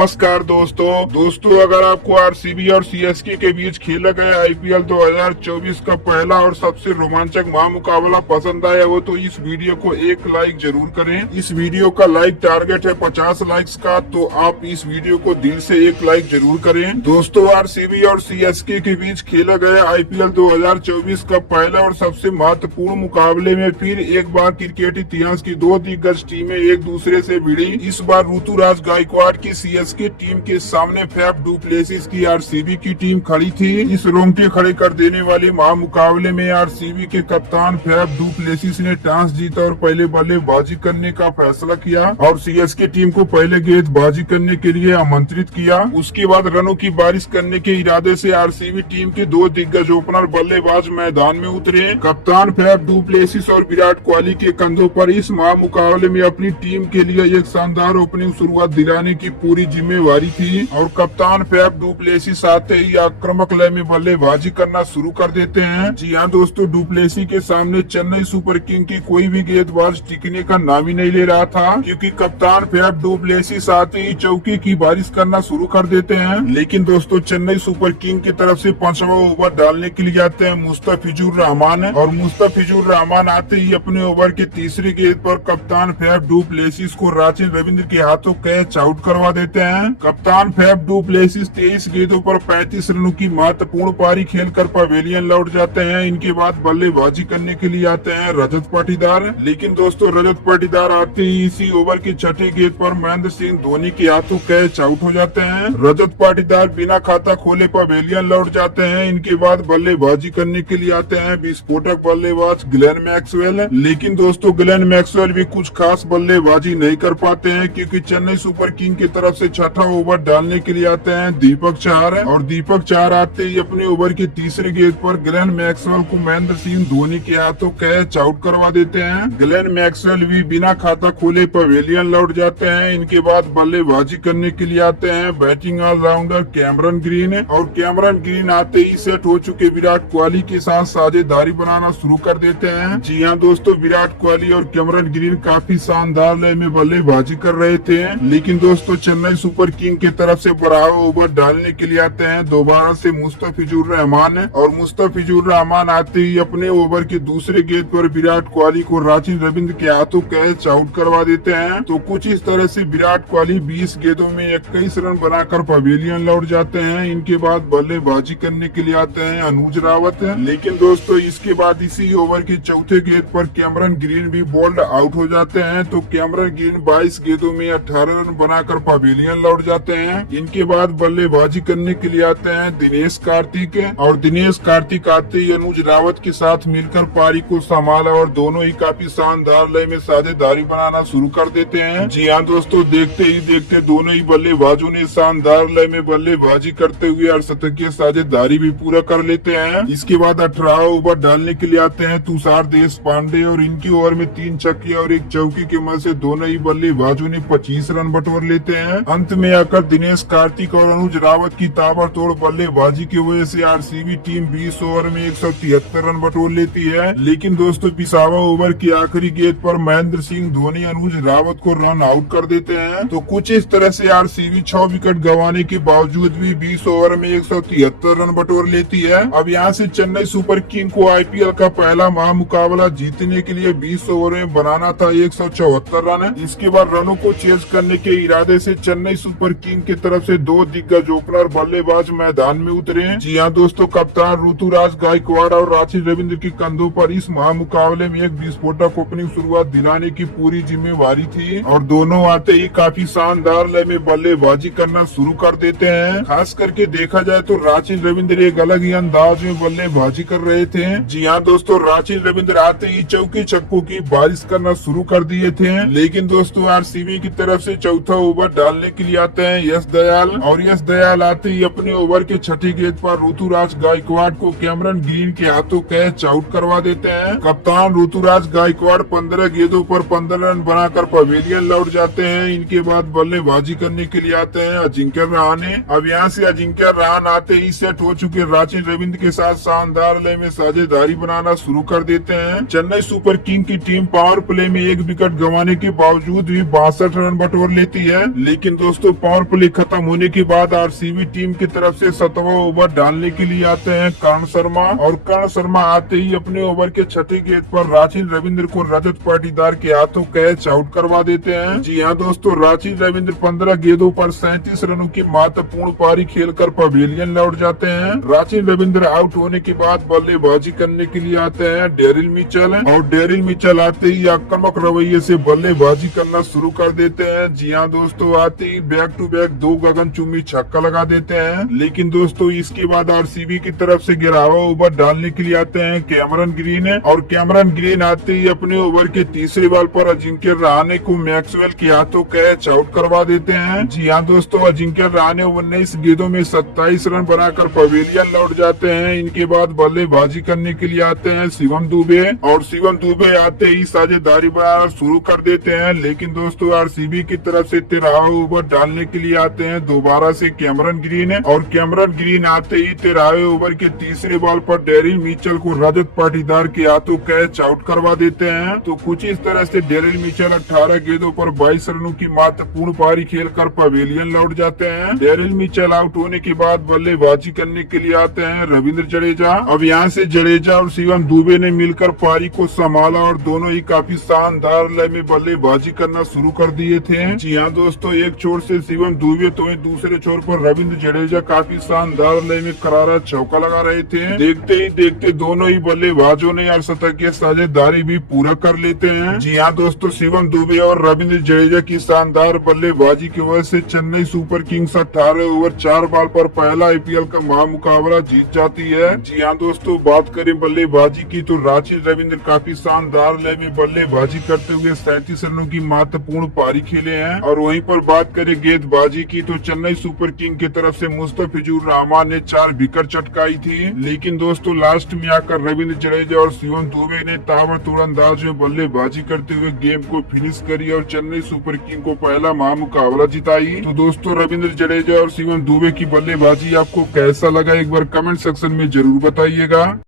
नमस्कार दोस्तों अगर आपको आरसीबी और सीएसके के बीच खेला गया आईपीएल 2024 का पहला और सबसे रोमांचक महामुकाबला पसंद आया हो तो इस वीडियो को एक लाइक जरूर करें। इस वीडियो का लाइक टारगेट है 50 लाइक्स का, तो आप इस वीडियो को दिल से एक लाइक जरूर करें। दोस्तों, आरसीबी और सीएसके के बीच खेला गया आईपीएल 2024 का पहला और सबसे महत्वपूर्ण मुकाबले में फिर एक बार क्रिकेट इतिहास की दो दिग्गज टीमें एक दूसरे से भिड़ी। इस बार ऋतुराज गायकवाड़ की सीएसके टीम के सामने फैफ डू प्लेसिस की आरसीबी की टीम खड़ी थी। इस रोंगटे खड़े कर देने वाले महामुकाबले में आरसीबी के कप्तान फैफ डू प्लेसिस ने टॉस जीता और पहले बल्लेबाजी करने का फैसला किया और सीएसके टीम को पहले गेंदबाजी करने के लिए आमंत्रित किया। उसके बाद रनों की बारिश करने के इरादे से आरसीबी टीम के दो दिग्गज ओपनर बल्लेबाज मैदान में उतरे। कप्तान फैफ डू प्लेसिस और विराट कोहली के कंधों पर इस महामुकाबले में अपनी टीम के लिए एक शानदार ओपनिंग शुरुआत दिलाने की पूरी जिम्मेवारी थी और कप्तान फैफ डू प्लेसिस आते ही आक्रामक लय में बल्लेबाजी करना शुरू कर देते हैं। जी हाँ दोस्तों, डू प्लेसिस के सामने चेन्नई सुपर किंग की कोई भी गेंदबाज टिकने का नाम ही नहीं ले रहा था, क्योंकि कप्तान फैफ डू प्लेसिस आते ही चौकी की बारिश करना शुरू कर देते हैं। लेकिन दोस्तों, चेन्नई सुपर किंग की तरफ से 5वां ओवर डालने के लिए आते हैं मुस्तफिजुर रहमान और मुस्तफिजुर रहमान आते ही अपने ओवर के तीसरी गेंद पर कप्तान फैफ डू प्लेसिस को राचिन रविंद्र के हाथों कैच आउट करवा देते हैं। कप्तान फैफ डू प्लेसिस 23 गेंदों पर 35 रनों की महत्वपूर्ण पारी खेलकर पवेलियन लौट जाते हैं। इनके बाद बल्लेबाजी करने के लिए आते हैं रजत पाटीदार। लेकिन दोस्तों, रजत पाटीदार आते ही इसी ओवर की छठी गेंद पर महेंद्र सिंह धोनी के हाथों कैच आउट हो जाते हैं। रजत पाटीदार बिना खाता खोले पवेलियन लौट जाते हैं। इनके बाद बल्लेबाजी करने के लिए आते हैं विस्फोटक बल्लेबाज ग्लेन मैक्सवेल। लेकिन दोस्तों, ग्लेन मैक्सवेल भी कुछ खास बल्लेबाजी नहीं कर पाते हैं, क्योंकि चेन्नई सुपर किंग की तरफ से छठा ओवर डालने के लिए आते हैं दीपक चहर और दीपक चहर आते ही अपने ओवर की तीसरी गेंद पर ग्लेन मैक्सवेल को महेंद्र सिंह धोनी के हाथों कैच आउट करवा देते हैं। ग्लेन मैक्सवेल भी बिना खाता खोले पवेलियन लौट जाते हैं। इनके बाद बल्लेबाजी करने के लिए आते हैं बैटिंग ऑलराउंडर कैमरन ग्रीन और कैमरन ग्रीन आते ही सेट हो चुके विराट कोहली के साथ साझेदारी बनाना शुरू कर देते हैं। जी हाँ दोस्तों, विराट कोहली और कैमरन ग्रीन काफी शानदार लय में बल्लेबाजी कर रहे थे। लेकिन दोस्तों, चेन्नई सुपर किंग की तरफ से 12वां ओवर डालने के लिए आते हैं दोबारा से मुस्तफिजुर रहमान और मुस्तफिजुर रहमान आते ही अपने ओवर के दूसरे गेंद पर विराट कोहली को राचिन रविंद्र के हाथों कैच आउट करवा देते हैं। तो कुछ इस तरह से विराट कोहली 20 गेंदों में 21 रन बनाकर पवेलियन लौट जाते हैं। इनके बाद बल्लेबाजी करने के लिए आते हैं अनुज रावत। लेकिन दोस्तों, इसके बाद इसी ओवर के चौथे गेंद पर कैमरन ग्रीन भी बोल्ड आउट हो जाते हैं। तो कैमरन ग्रीन 22 गेंदों में 18 रन बनाकर पवेलियन लौट जाते हैं। इनके बाद बल्लेबाजी करने के लिए आते हैं दिनेश कार्तिक और दिनेश कार्तिक आते ही अनुज रावत के साथ मिलकर पारी को संभाला और दोनों ही काफी शानदार लय में साझेदारी बनाना शुरू कर देते हैं। जी हाँ दोस्तों, देखते ही देखते दोनों ही बल्लेबाजों ने शानदार लय में बल्लेबाजी करते हुए अर्धशतकीय साझेदारी भी पूरा कर लेते हैं। इसके बाद 18 ओवर डालने के लिए आते हैं तुषार देश पांडे और इनकी ओवर में 3 छक्के और 1 चौकी के मदद से दोनों ही बल्लेबाजों ने 25 रन बटोर लेते हैं। अंत में आकर दिनेश कार्तिक और अनुज रावत की ताबड़तोड़ बल्लेबाजी की वजह से आरसीबी टीम 20 ओवर में 173 रन बटोर लेती है। लेकिन दोस्तों, 20वां ओवर की आखिरी गेंद पर महेंद्र सिंह धोनी अनुज रावत को रन आउट कर देते हैं। तो कुछ इस तरह से आरसीबी 6 विकेट गंवाने के बावजूद भी 20 ओवर में 173 रन बटोर लेती है। अब यहाँ से चेन्नई सुपर किंग को आईपीएल का पहला महामुकाबला जीतने के लिए 20 ओवर में बनाना था 174 रन। इसके बाद रनों को चेज करने के इरादे से चेन्नई सुपर किंग की तरफ से दो दिग्गज ओपनर बल्लेबाज मैदान में उतरे। जी हाँ दोस्तों, कप्तान ऋतुराज गायकवाड़ और राचिन रविंद्र के कंधों पर इस महामुकाबले में एक विस्फोटक ओपनिंग शुरुआत दिलाने की पूरी जिम्मेवारी थी और दोनों आते ही काफी शानदार लय में बल्लेबाजी करना शुरू कर देते हैं। खास करके देखा जाए तो राचिन रविंद्र एक अलग ही अंदाज में बल्लेबाजी कर रहे थे। जी हाँ दोस्तों, राचिन रविंद्र आते ही चौके छक्कों की बारिश करना शुरू कर दिए थे। लेकिन दोस्तों, आरसीबी की तरफ से चौथा ओवर डालने के लिए आते हैं यश दयाल और यश दयाल आते ही अपने ओवर के छठी गेंद पर ऋतुराज गायकवाड़ को कैमरन ग्रीन के हाथों कैच आउट करवा देते हैं। कप्तान ऋतुराज गायकवाड़ 15 गेंदों पर 15 रन बनाकर पवेलियन लौट जाते हैं। इनके बाद बल्लेबाजी करने के लिए आते हैं अजिंक्य रहाणे। अब यहाँ से अजिंक्य रहाणे आते ही सेट हो चुके राचिन रविंद्र के साथ शानदार लय में साझेदारी बनाना शुरू कर देते हैं। चेन्नई सुपर किंग की टीम पावर प्ले में 1 विकेट गंवाने के बावजूद भी 62 रन बटोर लेती है। लेकिन दोस्तों पावर प्ले खत्म होने के बाद आरसीबी टीम की तरफ से 7वां ओवर डालने के लिए आते हैं कर्ण शर्मा, और कर्ण शर्मा आते ही अपने ओवर के छठे गेंद पर राचिन रविंद्र को रजत पाटीदार के हाथों कैच आउट करवा देते हैं। जी हाँ दोस्तों, राचिन रविंद्र 15 गेंदों पर 37 रनों की महत्वपूर्ण पारी खेलकर पवेलियन लौट जाते हैं। राचिन रविंद्र आउट होने के बाद बल्लेबाजी करने के लिए आते हैं डेरिल मिचेल, और डेरिल मिचेल आते ही आक्रामक रवैये से बल्लेबाजी करना शुरू कर देते हैं। जी हाँ दोस्तों, आते ही बैक टू बैक 2 गगनचुंबी छक्का लगा देते हैं। लेकिन दोस्तों इसके बाद आरसीबी की तरफ से 11वां ओवर डालने के लिए आते हैं कैमरन ग्रीन, और कैमरन ग्रीन आते ही अपने ओवर के तीसरे बॉल पर अजिंक्य रहाणे को मैक्सवेल के हाथों कैच आउट करवा देते हैं। जी हाँ दोस्तों, अजिंक्य रहाणे 19 गेंदों में 27 रन बनाकर पवेलियन लौट जाते हैं। इनके बाद बल्लेबाजी करने के लिए आते हैं शिवम दुबे, और शिवम दुबे आते ही साझेदारी बनाना शुरू कर देते हैं। लेकिन दोस्तों आरसीबी की तरफ से 13वां ओवर डालने के लिए आते हैं दोबारा से कैमरन ग्रीन, और कैमरन ग्रीन आते ही 13वें ओवर के तीसरे बॉल पर डेरिल मिचेल को रजत पाटीदार के हाथों कैच आउट करवा देते हैं। तो कुछ इस तरह से डेरिल मिचेल 18 गेंदों पर 22 रनों की महत्वपूर्ण पारी खेलकर पवेलियन लौट जाते हैं। डेरिल मिचेल आउट होने के बाद बल्लेबाजी करने के लिए आते हैं रविंद्र जडेजा। अब यहाँ से जडेजा और शिवम दुबे ने मिलकर पारी को संभाला, और दोनों ही काफी शानदार लय में बल्लेबाजी करना शुरू कर दिए थे। जी हाँ दोस्तों, एक छोर से शिवम दुबे तो दूसरे छोर पर रविंद्र जडेजा काफी शानदार लय में करारा चौका लगा रहे थे। देखते ही देखते दोनों ही बल्लेबाजों ने शतकीय साझेदारी भी पूरा कर लेते हैं। जी हाँ दोस्तों, शिवम दुबे और रविंद्र जडेजा की शानदार बल्लेबाजी की वजह से Chennai super Kings 18 over 4 ball पर पहला आईपीएल का महामुकाबला जीत जाती है। जी हाँ दोस्तों, बात करें बल्लेबाजी की तो राचिन रविंद्र काफी शानदार लय में बल्लेबाजी करते हुए 37 रनों की महत्वपूर्ण पारी खेले हैं। और वहीं पर बात करें गेंदबाजी की तो चेन्नई सुपर किंग की तरफ से मुस्तफिजुर रहमान ने 4 विकेट चटकाई थी। लेकिन दोस्तों लास्ट में आकर रविंद्र जडेजा और शिवम दुबे ने ताबड़तोड़ अंदाज में बल्लेबाजी करते हुए गेम को फिनिश करी और चेन्नई सुपर किंग को पहला महामुकाबला जिताई। तो दोस्तों रविंद्र जडेजा और शिवम दुबे की बल्लेबाजी आपको कैसा लगा, एक बार कमेंट सेक्शन में जरूर बताइएगा।